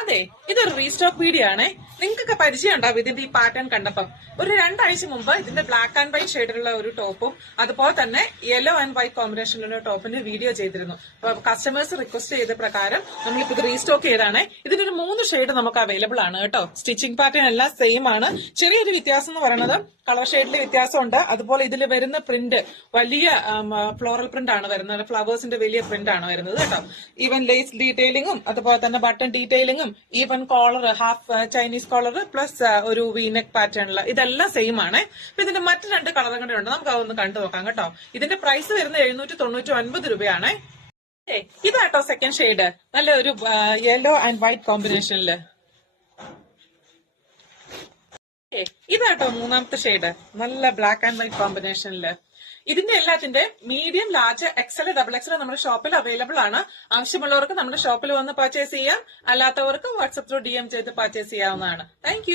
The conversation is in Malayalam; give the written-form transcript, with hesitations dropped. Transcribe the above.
അതെ, ഇതൊരു റീസ്റ്റോക്ക് വീഡിയോ ആണേ. നിങ്ങൾക്കൊക്കെ പരിചയം ഉണ്ടാവും ഇതിന്റെ ഈ പാറ്റേൺ കണ്ടപ്പം. ഒരു 2 ആഴ്ച മുമ്പ് ഇതിന്റെ ബ്ലാക്ക് ആൻഡ് വൈറ്റ് ഷെയ്ഡിലുള്ള ഒരു ടോപ്പും അതുപോലെ തന്നെ യെല്ലോ ആൻഡ് വൈറ്റ് കോമ്പിനേഷനിലുള്ള ടോപ്പിന്റെ വീഡിയോ ചെയ്തിരുന്നു. കസ്റ്റമേഴ്സ് റിക്വസ്റ്റ് ചെയ്ത പ്രകാരം നമ്മളിപ്പോ ഇത് റീസ്റ്റോക്ക് ചെയ്താണ്. ഇതിനൊരു 3 ഷെയ്ഡ് നമുക്ക് അവൈലബിൾ ആണ് കേട്ടോ. സ്റ്റിച്ചിങ് പാറ്റേൺ എല്ലാം സെയിം ആണ്. ചെറിയൊരു വ്യത്യാസം എന്ന് പറയുന്നത് കളർ ഷെയ്ഡിലെ വ്യത്യാസമുണ്ട്. അതുപോലെ ഇതിൽ വരുന്ന പ്രിന്റ് വലിയ ഫ്ലോറൽ പ്രിന്റ് ആണ് വരുന്നത്. ഫ്ലവേഴ്സിന്റെ വലിയ പ്രിന്റ് ആണ് വരുന്നത് കേട്ടോ. ഈവൻ ലേസ് ഡീറ്റെയിലിംഗും അതുപോലെ തന്നെ ബട്ടൺ ഡീറ്റെയിലിംഗും even collar half Chinese collar plus ഒരു വീനെക്ക് പാറ്റേണില് ഇതെല്ലാം സെയിം ആണ്. അപ്പൊ ഇതിന്റെ മറ്റു 2 കളറും കൂടെ ഉണ്ട്. നമുക്ക് അതൊന്ന് കണ്ടു നോക്കാം കേട്ടോ. ഇതിന്റെ പ്രൈസ് വരുന്നത് 799 രൂപയാണ്. ഇതാട്ടോ സെക്കൻഡ് ഷെയ്ഡ്, നല്ല ഒരു യെല്ലോ ആൻഡ് വൈറ്റ് കോമ്പിനേഷനില്. ഇതാട്ടോ മൂന്നാമത്തെ ഷെയ്ഡ്, നല്ല ബ്ലാക്ക് ആൻഡ് വൈറ്റ് കോമ്പിനേഷനില്. ഇതിന്റെ എല്ലാത്തിന്റെ medium, large, XL, double XL നമ്മുടെ ഷോപ്പിൽ അവൈലബിൾ ആണ്. ആവശ്യമുള്ളവർക്ക് നമ്മുടെ ഷോപ്പിൽ വന്ന് പർച്ചേസ് ചെയ്യാം. അല്ലാത്തവർക്ക് വാട്സ്ആപ്പ് ത്രൂ DM ചെയ്ത് പർച്ചേസ് ചെയ്യാവുന്നതാണ്. താങ്ക്